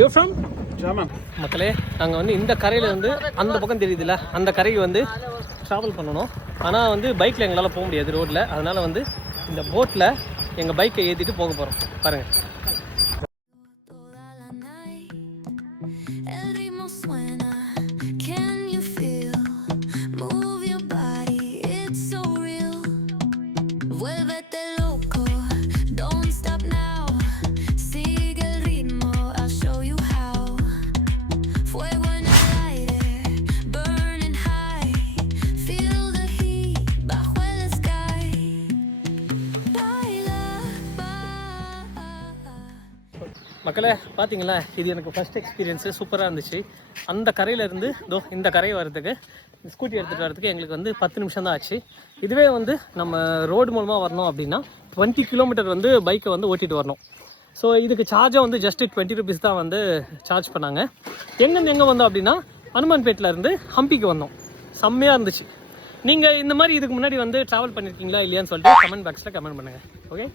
You from German. மக்களே, நாங்கள் வந்து இந்த கரையில் வந்து அந்த பக்கம் தெரியுதுல்ல, அந்த கரைக்கு வந்து ட்ராவல் பண்ணணும். ஆனால் வந்து பைக்கில் எங்களால் போக முடியாது ரோட்டில். அதனால் வந்து இந்த போட்டில் எங்கள் பைக்கை ஏற்றிட்டு போக போகிறோம். பாருங்கள். மக்களே பார்த்தீங்களா, இது எனக்கு ஃபஸ்ட் எக்ஸ்பீரியன்ஸு சூப்பராக இருந்துச்சு. அந்த கரையிலேருந்து இந்த கரை வரதுக்கு ஸ்கூட்டி எடுத்துகிட்டு வரதுக்கு எங்களுக்கு வந்து 10 நிமிஷம் தான் ஆச்சு. இதுவே வந்து நம்ம ரோடு மூலமாக வரணும் அப்படின்னா 20 கிலோமீட்டர் வந்து பைக்கை வந்து ஓட்டிகிட்டு வரணும். ஸோ இதுக்கு சார்ஜை வந்து ஜஸ்ட்டு 20 rupees தான் வந்து சார்ஜ் பண்ணாங்க. எங்கேருந்து எங்கே வந்தோம் அப்படின்னா ஹனுமான்பேட்டிலேருந்து ஹம்பிக்கு வந்தோம். செம்மையாக இருந்துச்சு. நீங்கள் இந்த மாதிரி இதுக்கு முன்னாடி வந்து ட்ராவல் பண்ணியிருக்கீங்களா இல்லையான்னு சொல்லிட்டு கமெண்ட் பாக்ஸில் கமெண்ட் பண்ணுங்கள். ஓகே.